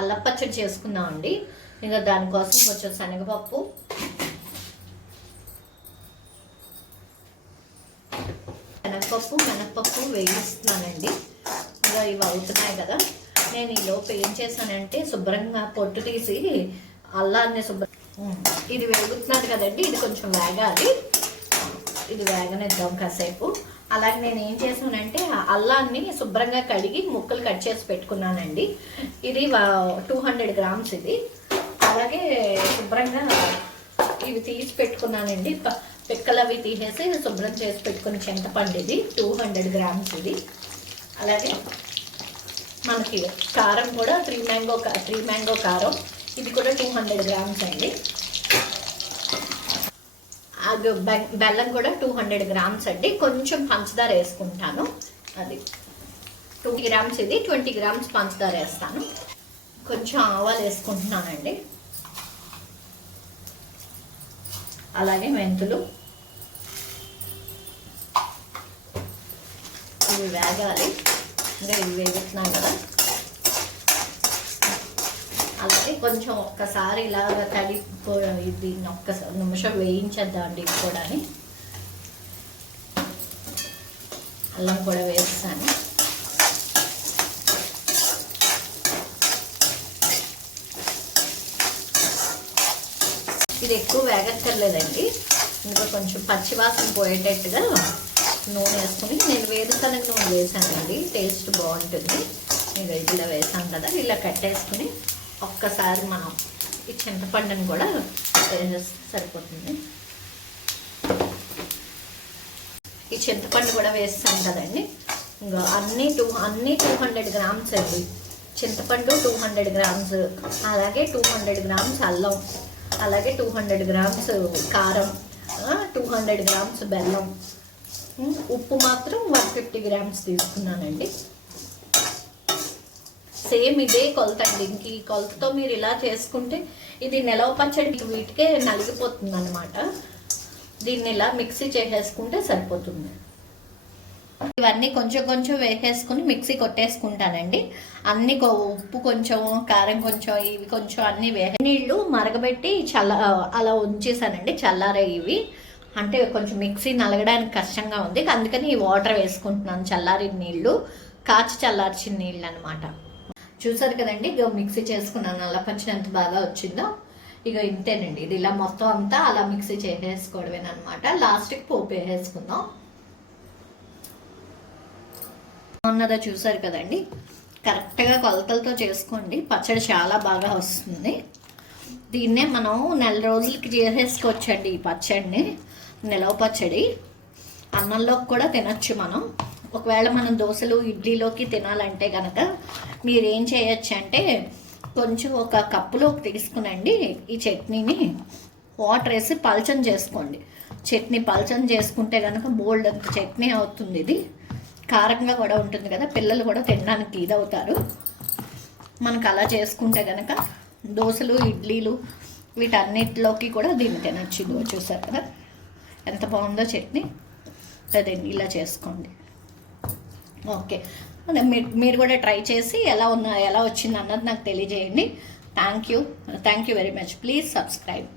అల్లం పచ్చడి చేసుకుందామండి. ఇంకా దానికోసం కొంచెం శనగపప్పు, మినపప్పు వేయిస్తున్నానండి. ఇంకా ఇవి అవుతున్నాయి కదా. నేను ఈలోపు ఏం చేశానంటే శుభ్రంగా పొట్టు తీసి అల్లాన్ని ఇది వేగుతున్నది కదండి, ఇది కొంచెం వేగాలి. ఇది వేగనిద్దాం కాసేపు. అలాగే నేను ఏం చేశానంటే అల్లాన్ని శుభ్రంగా కడిగి ముక్కలు కట్ చేసి పెట్టుకున్నానండి. ఇది 200 గ్రామ్స్ ఇది. అలాగే శుభ్రంగా ఇవి తీసి పెట్టుకున్నానండి. పిక్కలు అవి తీసేసి శుభ్రం చేసి పెట్టుకుని చింతపండు ఇది 200 గ్రామ్స్ ఇది. అలాగే మనకి కారం కూడా 3 మ్యాంగో కారం, ఇది కూడా 200 గ్రామ్స్ అండి. అది బెల్లం కూడా 200 గ్రామ్స్ అండి. కొంచెం పంచదార వేసుకుంటాను, అది 20 గ్రామ్స్ ఇది, 20 గ్రామ్స్ పంచదార వేస్తాను. కొంచెం ఆవాలు వేసుకుంటున్నానండి. అలాగే మెంతులు, ఇవి వేగాలి. ఇంకా ఇవి వేగుతున్నాయి కదా. అలాగే కొంచెం ఒక్కసారి ఇలాగ ఇది ఒక్కసారి నిమిషం వేయించేద్దామండి. ఇది కూడా అల్లం కూడా వేస్తాను. ఇది ఎక్కువ వేగక్కర్లేదండి. ఇంకా కొంచెం పచ్చివాసన పోయేటట్టుగా నూనె వేసుకుని, నేను వేరుశనగ నూనె వేసానండి, టేస్ట్ బాగుంటుంది. ఇంకా ఇలా వేసాను కదా, ఇలా కట్టేసుకుని ఒక్కసారి మనం ఈ చింతపండుని కూడా వేసేస్తే సరిపోతుంది. ఈ చింతపండు కూడా వేస్తాం కదండి. ఇంకా అన్నీ 200 గ్రామ్స్ అండి. చింతపండు 200 గ్రామ్స్, అలాగే 200 గ్రామ్స్ అల్లం, అలాగే 200 గ్రామ్స్ కారం, 200 గ్రామ్స్ బెల్లం, ఉప్పు మాత్రం 150 గ్రామ్స్ తీసుకున్నానండి. సేమ్ ఇదే కొలత అండి. ఇంక ఈ కొలతతో మీరు ఇలా చేసుకుంటే ఇది నిలవ పచ్చడి వీటికే నలిగిపోతుంది అనమాట. దీన్ని ఇలా మిక్సీ చేసేసుకుంటే సరిపోతుంది. ఇవన్నీ కొంచెం కొంచెం వేసేసుకుని మిక్సీ కొట్టేసుకుంటానండి. అన్ని ఉప్పు కొంచెం, కారం కొంచెం, ఇవి కొంచెం అన్నీ నీళ్ళు మరగబెట్టి అలా ఉంచేసానండి. చల్లారే ఇవి అంటే కొంచెం మిక్సీ నలగడానికి కష్టంగా ఉంది, అందుకని ఈ వాటర్ వేసుకుంటున్నాను. చల్లారిన నీళ్ళు, కాచి చల్లార్చిన నీళ్ళు అనమాట. చూసారు కదండి, ఇక మిక్సీ చేసుకున్నాను. అల్లం పచ్చడి ఎంత బాగా వచ్చిందో. ఇక ఇంతేనండి, ఇది ఇలా మొత్తం అంతా అలా మిక్సీ చేసేసుకోవడమేనమాట. లాస్ట్కి పోపు వేసేసుకుందాం. ఉన్నదో చూసారు కదండి, కరెక్ట్గా కొలతలతో చేసుకోండి. పచ్చడి చాలా బాగా వస్తుంది. దీన్నే మనం 4 రోజులకి చేసేసుకోవచ్చండి. ఈ పచ్చడిని నిలవ పచ్చడి అన్నంలోకి కూడా తినచ్చు మనం. ఒకవేళ మనం దోశలు, ఇడ్లీలోకి తినాలంటే కనుక మీరేం చేయొచ్చు అంటే కొంచెం ఒక కప్పులోకి తీసుకునండి ఈ చట్నీని, వాటర్ వేసి పల్చం చేసుకోండి. చట్నీ పల్చం చేసుకుంటే కనుక బోల్డ్ అంత చట్నీ అవుతుంది. ఇది కారంగా కూడా ఉంటుంది కదా, పిల్లలు కూడా తినడానికి ఇదవుతారు. మనకు అలా చేసుకుంటే కనుక దోశలు, ఇడ్లీలు వీటన్నిటిలోకి కూడా దీన్ని తినచ్చు. ఇదిగో చూసారు కదా ఎంత బాగుందో చట్నీ. అదే ఇలా చేసుకోండి. ఓకే, మీరు కూడా ట్రై చేసి ఎలా వచ్చింది అన్నది నాకు తెలియజేయండి. Thank you very much. Please subscribe.